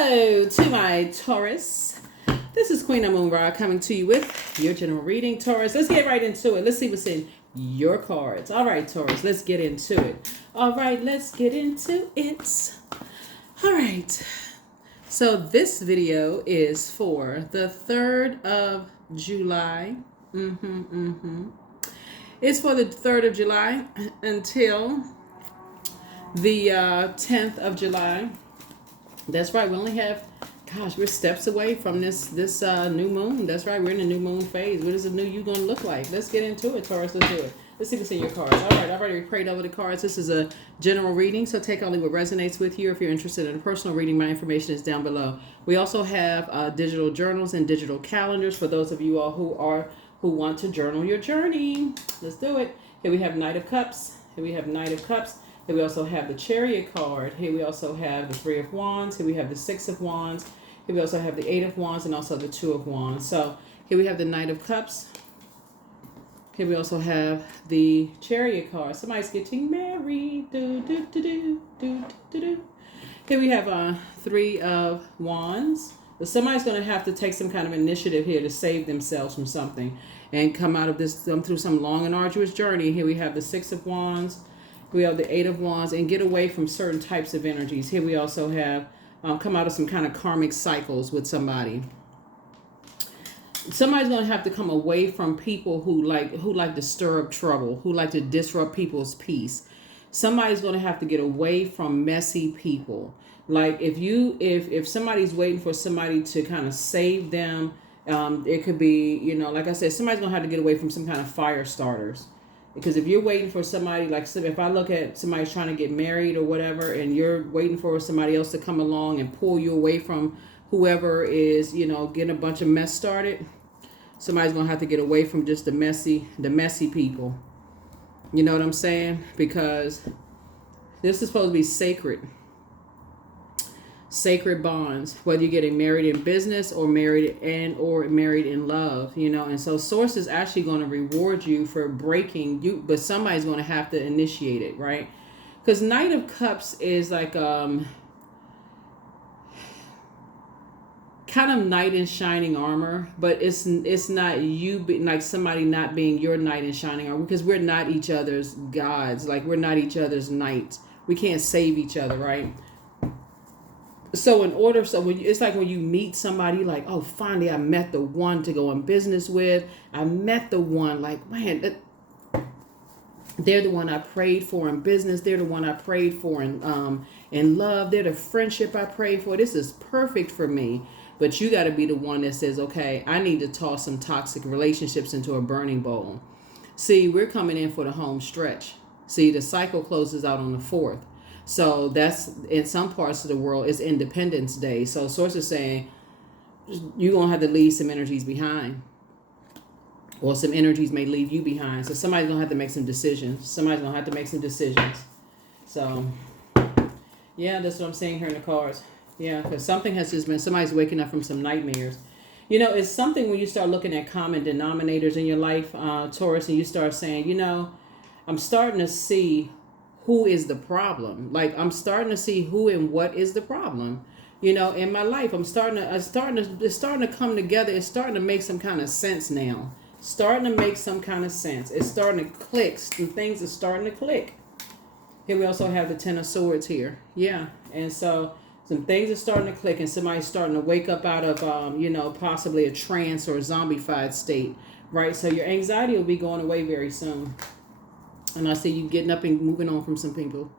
Hello to my Taurus. This is Queen Amun Ra coming to you with your general reading, Taurus. Let's get right into it. Let's see what's in your cards. All right, Taurus, let's get into it. All right, let's get into it. All right. So this video is for the 3rd of July. It's for the 3rd of July until the 10th of July. That's right. We only have, we're steps away from this new moon. That's right. We're in the new moon phase. What is the new you going to look like? Let's get into it, Taurus. Let's do it. Let's see what's in your cards. All right. I've already prayed over the cards. This is a general reading, so take only what resonates with you. If you're interested in a personal reading, my information is down below. We also have digital journals and digital calendars for those of you all who want to journal your journey. Let's do it. Here we have Knight of Cups. Here we have Knight of Cups. Here we also have the Chariot card. Here we also have the 3 of Wands. Here we have the 6 of Wands. Here we also have the 8 of Wands and also the 2 of Wands. So here we have the Knight of Cups. Here we also have the Chariot card. Somebody's getting married. Do, do, do, do, do, do, do. Here we have 3 of Wands. But somebody's going to have to take some kind of initiative here to save themselves from something and come out of this, through some long and arduous journey. Here we have the 6 of Wands. We have the 8 of Wands, and get away from certain types of energies. Here we also have come out of some kind of karmic cycles with somebody. Somebody's going to have to come away from people who like to stir up trouble, who like to disrupt people's peace. Somebody's going to have to get away from messy people. Like if somebody's waiting for somebody to kind of save them, it could be, like I said, somebody's going to have to get away from some kind of fire starters. Because if you're waiting for somebody, like if I look at somebody's trying to get married or whatever, and you're waiting for somebody else to come along and pull you away from whoever is, getting a bunch of mess started, somebody's going to have to get away from just the messy people. You know what I'm saying? Because this is supposed to be sacred bonds, whether you're getting married in business or married in love, and so source is actually going to reward you for breaking you, but somebody's going to have to initiate it, right? Because Knight of Cups is like kind of knight in shining armor, but it's not you like somebody not being your knight in shining armor, because we're not each other's gods. Like, we're not each other's knights. We can't save each other, right? So it's like when you meet somebody, like, oh, finally I met the one to go in business with. I met the one, like, man, they're the one I prayed for in business. They're the one I prayed for in love. They're the friendship I prayed for. This is perfect for me. But you got to be the one that says, okay, I need to toss some toxic relationships into a burning bowl. See, we're coming in for the home stretch. See, the cycle closes out on the 4th. So that's, in some parts of the world, it's Independence Day. So source is saying you're going to have to leave some energies behind. Or some energies may leave you behind. So somebody's going to have to make some decisions. So, yeah, that's what I'm saying here in the cards. Yeah, because something has just been, somebody's waking up from some nightmares. It's something when you start looking at common denominators in your life, Taurus, and you start saying, I'm starting to see who is the problem. Like, I'm starting to see who and what is the problem. In my life, it's starting to come together. It's starting to make some kind of sense now. It's starting to click. Some things are starting to click. Here we also have the 10 of Swords here. Yeah. And so some things are starting to click, and somebody's starting to wake up out of, possibly a trance or a zombified state, right? So your anxiety will be going away very soon. And I see you getting up and moving on from some people.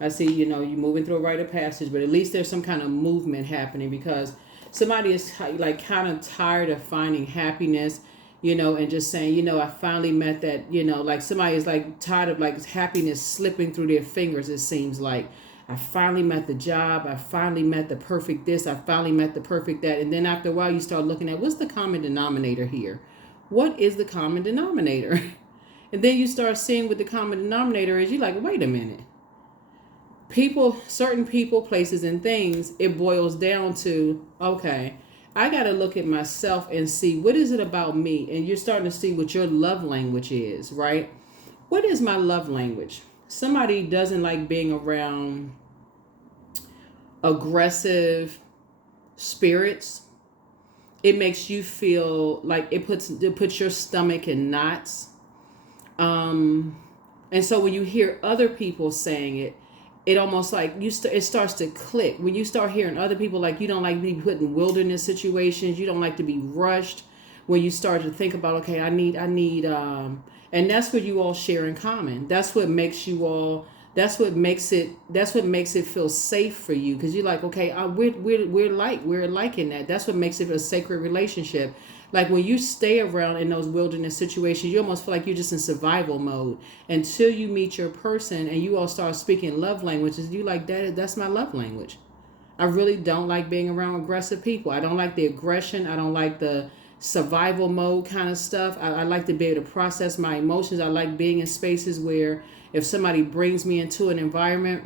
I see, you moving through a rite of passage, but at least there's some kind of movement happening, because somebody is like kind of tired of finding happiness, and just saying, I finally met that, like somebody is like tired of like happiness slipping through their fingers. It seems like I finally met the job. I finally met the perfect this. I finally met the perfect that. And then after a while, you start looking at what's the common denominator here? What is the common denominator? And then you start seeing what the common denominator is. You're like, wait a minute. Certain people, places, and things, it boils down to, okay, I got to look at myself and see what is it about me. And you're starting to see what your love language is, right? What is my love language? Somebody doesn't like being around aggressive, spirits. It makes you feel like it puts your stomach in knots. And so when you hear other people saying it, it almost like it starts to click. When you start hearing other people, like, you don't like to be put in wilderness situations, you don't like to be rushed. When you start to think about, okay, I need, and that's what you all share in common. That's what makes you all. That's what makes it feel safe for you, because you're like, okay, we're like in that. That's what makes it a sacred relationship. Like when you stay around in those wilderness situations, you almost feel like you're just in survival mode until you meet your person and you all start speaking love languages. You like, that's my love language. I really don't like being around aggressive people. I don't like the aggression. I don't like the survival mode kind of stuff. I like to be able to process my emotions. I like being in spaces where if somebody brings me into an environment,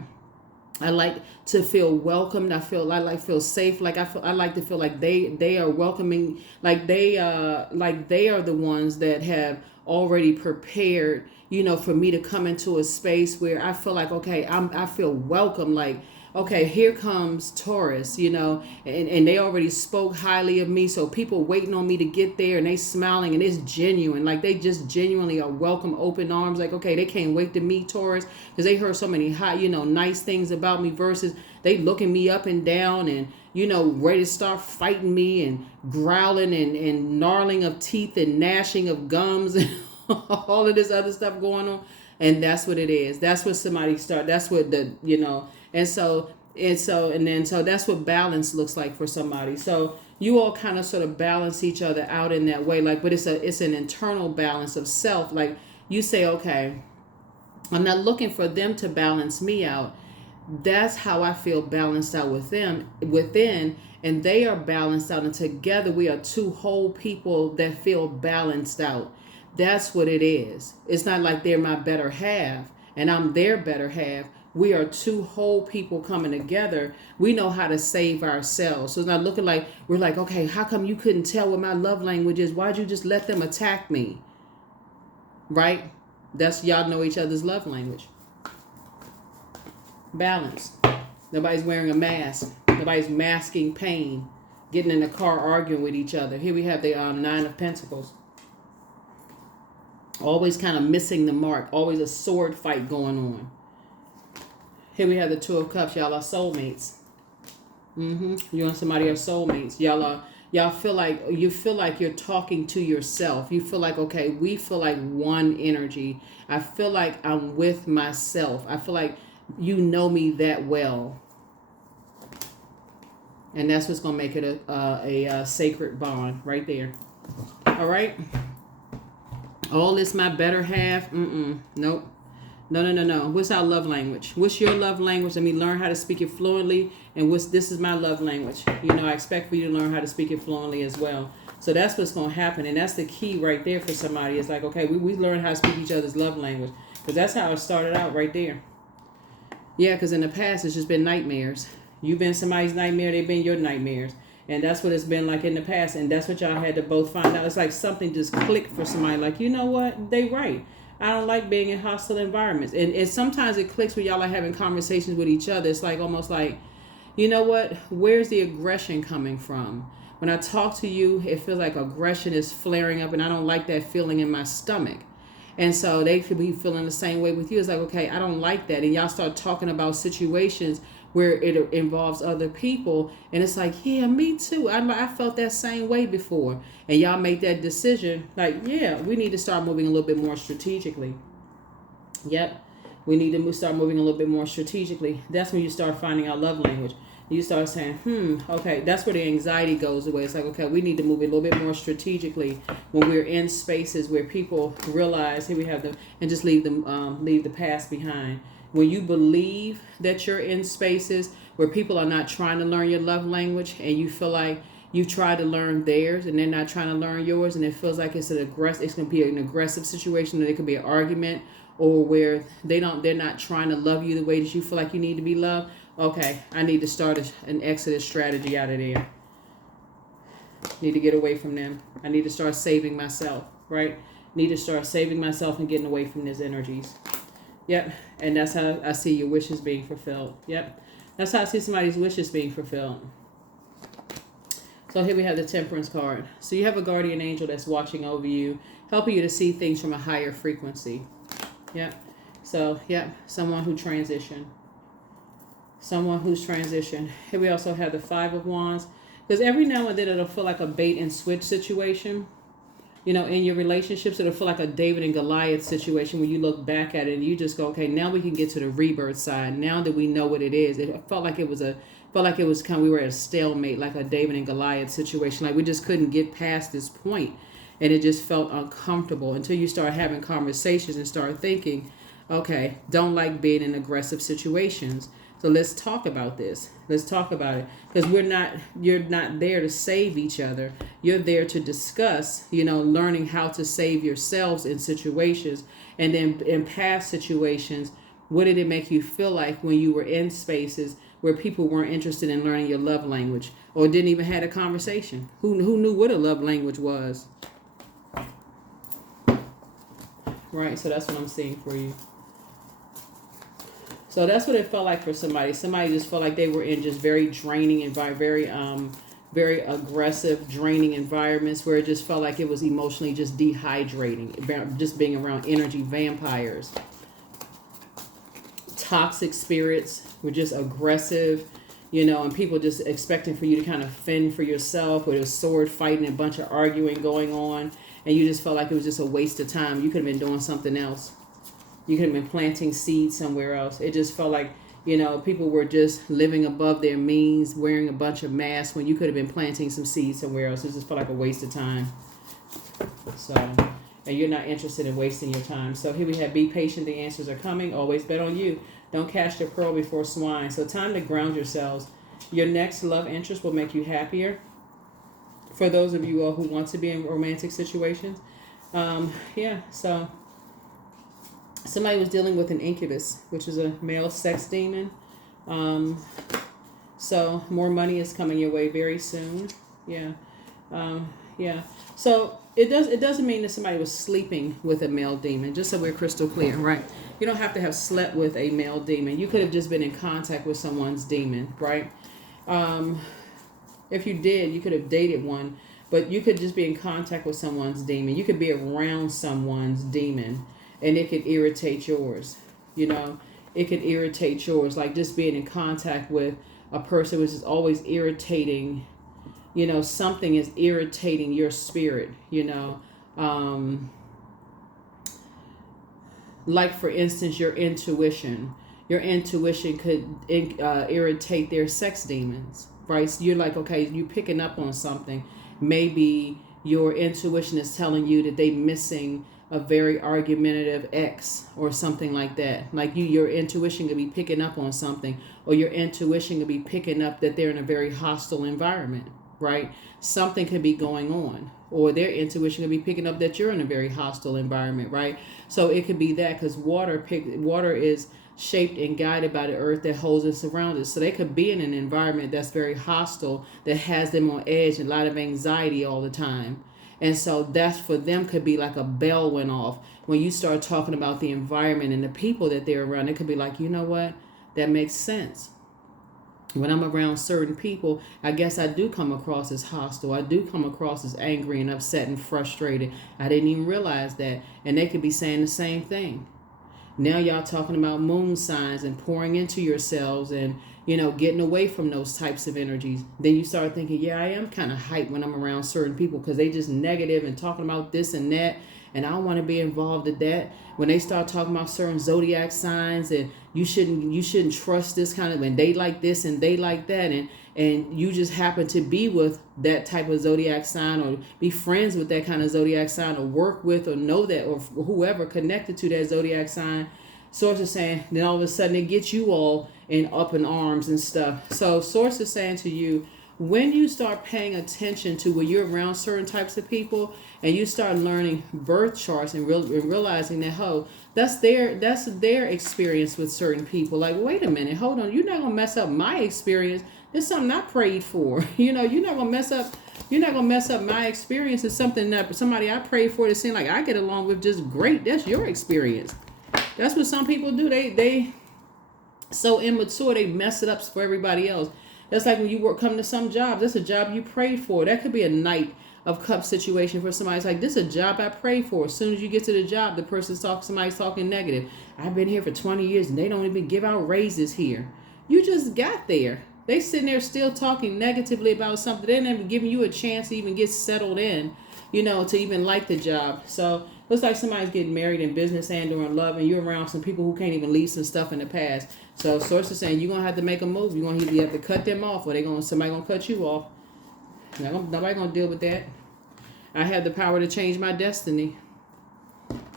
I like to feel welcomed. I feel safe. Like I like to feel like they are welcoming. Like they are the ones that have already prepared, for me to come into a space where I feel like, okay, I feel welcome. Like, okay, here comes Taurus, and they already spoke highly of me. So people waiting on me to get there, and they smiling, and it's genuine. Like they just genuinely are welcome, open arms. Like, okay, they can't wait to meet Taurus because they heard so many hot, nice things about me, versus they looking me up and down and, ready to start fighting me and growling and gnarling of teeth and gnashing of gums and all of this other stuff going on. And that's what it is. That's what somebody start. That's what so that's what balance looks like for somebody. So you all kind of sort of balance each other out in that way. Like, but it's an internal balance of self. Like you say, okay, I'm not looking for them to balance me out. That's how I feel balanced out within, and they are balanced out, and together we are two whole people that feel balanced out. That's what it is. It's not like they're my better half and I'm their better half. We are two whole people coming together. We know how to save ourselves. So it's not looking like we're like, okay, how come you couldn't tell what my love language is? Why'd you just let them attack me? Right? That's, y'all know each other's love language. Balance. Nobody's wearing a mask. Nobody's masking pain. Getting in the car arguing with each other. Here we have the Nine of Pentacles. Always kind of missing the mark. Always a sword fight going on. Here we have the Two of Cups. Y'all are soulmates. You and somebody are soulmates. Y'all feel like you're talking to yourself. You feel like, okay, we feel like one energy. I feel like I'm with myself. I feel like you know me that well. And that's what's going to make it a sacred bond right there. All right. All this my better half. Nope. No. What's our love language? What's your love language? Let me learn how to speak it fluently. And this is my love language. I expect for you to learn how to speak it fluently as well. So that's what's going to happen. And that's the key right there for somebody. It's like, okay, we learn how to speak each other's love language. Because that's how it started out right there. Yeah, because in the past, it's just been nightmares. You've been somebody's nightmare. They've been your nightmares. And that's what it's been like in the past. And that's what y'all had to both find out. It's like something just clicked for somebody. Like, you know what? They right. I don't like being in hostile environments. And sometimes it clicks when y'all are having conversations with each other. It's like almost like, you know what? Where's the aggression coming from? When I talk to you, it feels like aggression is flaring up. And I don't like that feeling in my stomach. And so they could be feeling the same way with you. It's like, okay, I don't like that. And y'all start talking about situations where it involves other people. And it's like, yeah, me too. I felt that same way before. And y'all make that decision. Like, yeah, we need to start moving a little bit more strategically. Yep. We need to start moving a little bit more strategically. That's when you start finding out love language. You start saying, okay, that's where the anxiety goes away. It's like, okay, we need to move it a little bit more strategically when we're in spaces where people realize, here we have them, and just leave the past behind. When you believe that you're in spaces where people are not trying to learn your love language and you feel like you try to learn theirs and they're not trying to learn yours, and it feels like it's going to be an aggressive situation, or it could be an argument, or where they're not trying to love you the way that you feel like you need to be loved. Okay, I need to start an exodus strategy out of there. Need to get away from them. I need to start saving myself, right? Need to start saving myself and getting away from these energies. Yep, and that's how I see your wishes being fulfilled. Yep, that's how I see somebody's wishes being fulfilled. So here we have the Temperance card. So you have a guardian angel that's watching over you, helping you to see things from a higher frequency. Yeah. So, yeah, someone who transitioned. Someone who's transitioned. Here we also have the Five of Wands. Because every now and then it'll feel like a bait and switch situation. You know, in your relationships, it'll feel like a David and Goliath situation where you look back at it and you just go, okay, now we can get to the rebirth side. Now that we know what it is, it felt like it was kind of, we were at a stalemate, like a David and Goliath situation. Like we just couldn't get past this point, and it just felt uncomfortable until you start having conversations and start thinking, okay, don't like being in aggressive situations. So let's talk about this. Let's talk about it. Because you're not there to save each other. You're there to discuss, you know, learning how to save yourselves in situations. And then in past situations, what did it make you feel like when you were in spaces where people weren't interested in learning your love language or didn't even had a conversation? Who knew what a love language was? Right, so that's what I'm seeing for you. So that's what it felt like for somebody. Somebody just felt like they were in just very draining and very aggressive, draining environments where it just felt like it was emotionally just dehydrating, just being around energy vampires. Toxic spirits were just aggressive, you know, and people just expecting for you to kind of fend for yourself with a sword fighting, a bunch of arguing going on, and you just felt like it was just a waste of time. You could have been doing something else. You could have been planting seeds somewhere else. It just felt like, you know, people were just living above their means, wearing a bunch of masks when you could have been planting some seeds somewhere else. It just felt like a waste of time. So, and you're not interested in wasting your time. So here we have, be patient. The answers are coming. Always bet on you. Don't cast your pearl before swine. So time to ground yourselves. Your next love interest will make you happier. For those of you who want to be in romantic situations. So somebody was dealing with an incubus, which is a male sex demon. So more money is coming your way very soon. Yeah. So it doesn't mean that somebody was sleeping with a male demon, just so we're crystal clear, right? You don't have to have slept with a male demon. You could have just been in contact with someone's demon, right? If you did, you could have dated one, but you could just be in contact with someone's demon. You could be around someone's demon, and it could irritate yours. You know, it could irritate yours, like just being in contact with a person which is always irritating. You know, something is irritating your spirit, you know. Like, for instance, your intuition. Your intuition could irritate their sex demons, right? So you're like, okay, you're picking up on something. Maybe your intuition is telling you that they're missing a very argumentative ex or something like that. Like your intuition could be picking up on something, or your intuition could be picking up that they're in a very hostile environment, right? Something could be going on, or their intuition could be picking up that you're in a very hostile environment, right? So it could be that, because water is shaped and guided by the earth that holds us around us. So they could be in an environment that's very hostile, that has them on edge and a lot of anxiety all the time. And so that's, for them, could be like a bell went off when you start talking about the environment and the people that they're around. It could be like, you know what, that makes sense. When I'm around certain people, I guess I do come across as hostile. I do come across as angry and upset and frustrated. I didn't even realize that. And they could be saying the same thing. Now y'all talking about moon signs and pouring into yourselves and, you know, getting away from those types of energies. Then you start thinking, yeah, I am kind of hyped when I'm around certain people because they just negative and talking about this and that. And I don't want to be involved in that. When they start talking about certain zodiac signs and you shouldn't trust this kind of, and they like this and they like that, and you just happen to be with that type of zodiac sign, or be friends with that kind of zodiac sign, or work with or know that, or whoever connected to that zodiac sign. Source is saying, then all of a sudden it gets you all up in arms and stuff. So Source is saying to you, when you start paying attention to when you're around certain types of people, and you start learning birth charts and realizing that, that's their experience with certain people. Like, wait a minute, hold on, you're not gonna mess up my experience. There's something I prayed for. You know, you're not gonna mess up my experience. It's something that somebody I prayed for to seem like I get along with just great. That's your experience. That's what some people do. They so immature, they mess it up for everybody else. That's like when you come to some job. That's a job you prayed for. That could be a Knight of Cups situation for somebody. It's like, this is a job I prayed for. As soon as you get to the job, somebody's talking negative. I've been here for 20 years and they don't even give out raises here. You just got there. They sitting there still talking negatively about something. They're not even giving you a chance to even get settled in, to even like the job. So looks like somebody's getting married in business and or in love, and you're around some people who can't even leave some stuff in the past. So source is saying you're gonna have to make a move. You're gonna either have to cut them off, or somebody gonna cut you off. Nobody gonna deal with that. I have the power to change my destiny.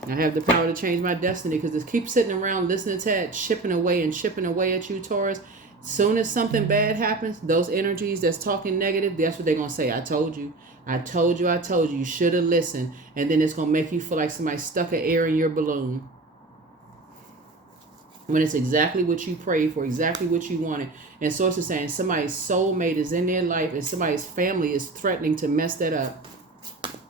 I have the power to change my destiny, because to keep sitting around listening to that, chipping away at you, Taurus. Soon as something bad happens, those energies that's talking negative, that's what they're going to say. I told you. I told you. I told you. You should have listened. And then it's going to make you feel like somebody stuck an air in your balloon. When it's exactly what you prayed for, exactly what you wanted. And source is saying somebody's soulmate is in their life and somebody's family is threatening to mess that up.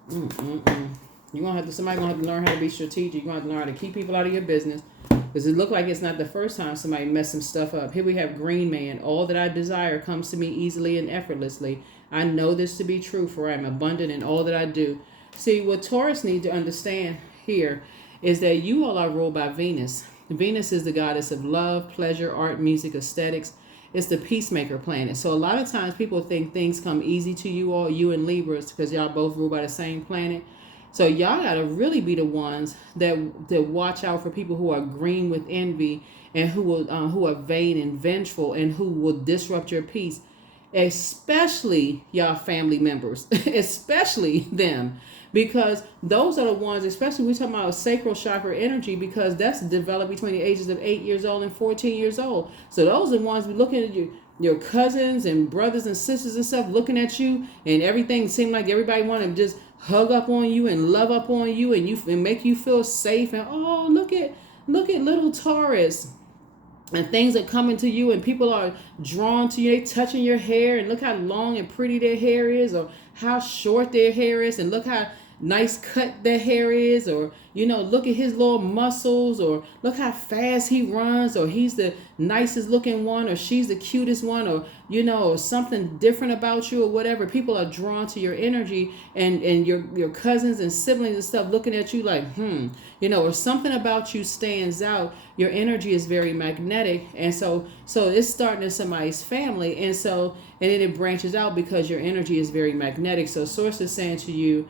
Somebody's gonna have to learn how to be strategic. You're gonna have to learn how to keep people out of your business. Because it looked like it's not the first time somebody messed some stuff up. Here we have Green Man. All that I desire comes to me easily and effortlessly. I know this to be true, for I am abundant in all that I do. See, what Taurus needs to understand here is that you all are ruled by Venus. Venus is the goddess of love, pleasure, art, music, aesthetics. It's the peacemaker planet. So a lot of times people think things come easy to you all, you and Libras, because y'all both ruled by the same planet. So y'all got to really be the ones that watch out for people who are green with envy and who are vain and vengeful and who will disrupt your peace, especially y'all family members, especially them, because those are the ones, especially we're talking about sacral chakra energy, because that's developed between the ages of 8 years old and 14 years old. So those are the ones looking at you. Your cousins and brothers and sisters and stuff looking at you, and everything seemed like everybody wanted to just hug up on you and love up on you, and make you feel safe. And oh, look at little Taurus, and things are coming to you, and people are drawn to you. They touching your hair, and look how long and pretty their hair is, or how short their hair is, and look how nice cut their hair is, or look at his little muscles, or look how fast he runs, or he's the nicest looking one, or she's the cutest one, or or something different about you, or whatever. People are drawn to your energy, and your cousins and siblings and stuff looking at you like or something about you stands out. Your energy is very magnetic, and so it's starting in somebody's family, and then it branches out because your energy is very magnetic. So source is saying to you,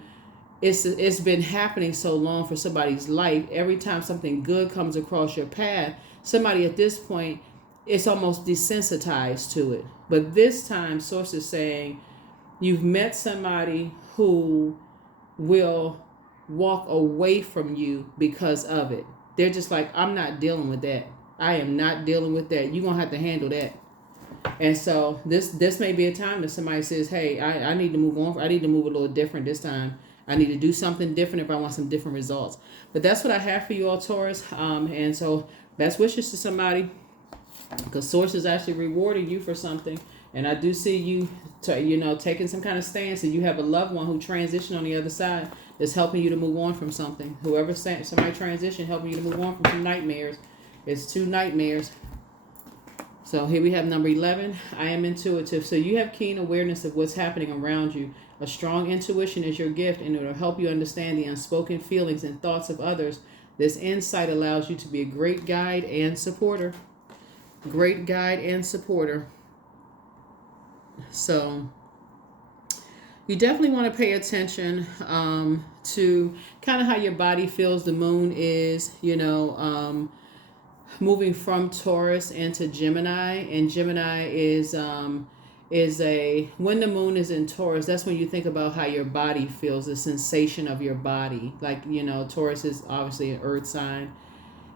it's been happening so long for somebody's life. Every time something good comes across your path, somebody at this point, it's almost desensitized to it. But this time, source is saying you've met somebody who will walk away from you because of it. They're just like, I'm not dealing with that. I am not dealing with that. You're going to have to handle that. And so this may be a time that somebody says, hey, I need to move on. I need to move a little different this time. I need to do something different if I want some different results. But that's what I have for you all, Taurus. And so best wishes to somebody, because source is actually rewarding you for something. And I do see you, taking some kind of stance, and you have a loved one who transitioned on the other side that's helping you to move on from something. Whoever somebody transitioned, helping you to move on from some nightmares. It's 2 nightmares. So here we have number 11. I am intuitive. So you have keen awareness of what's happening around you. A strong intuition is your gift, and it will help you understand the unspoken feelings and thoughts of others. This insight allows you to be a great guide and supporter. Great guide and supporter. So you definitely want to pay attention to kind of how your body feels. The moon is, moving from Taurus into Gemini, and Gemini is when the moon is in Taurus, that's when you think about how your body feels, the sensation of your body. Like, Taurus is obviously an earth sign.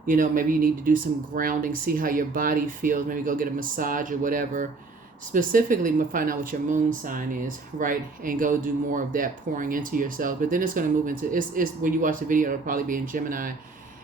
Maybe you need to do some grounding, see how your body feels, maybe go get a massage or whatever. Specifically, find out what your moon sign is, right? And go do more of that, pouring into yourself. But then it's going to move into, it's when you watch the video, it'll probably be in Gemini.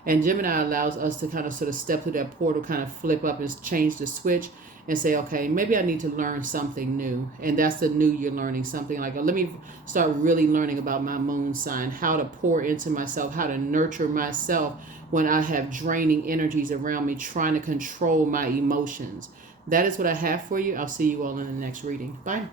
And Gemini allows us to kind of sort of step through that portal, kind of flip up and change the switch and say, okay, maybe I need to learn something new. And that's the new you're learning something like, let me start really learning about my moon sign, how to pour into myself, how to nurture myself when I have draining energies around me, trying to control my emotions. That is what I have for you. I'll see you all in the next reading. Bye.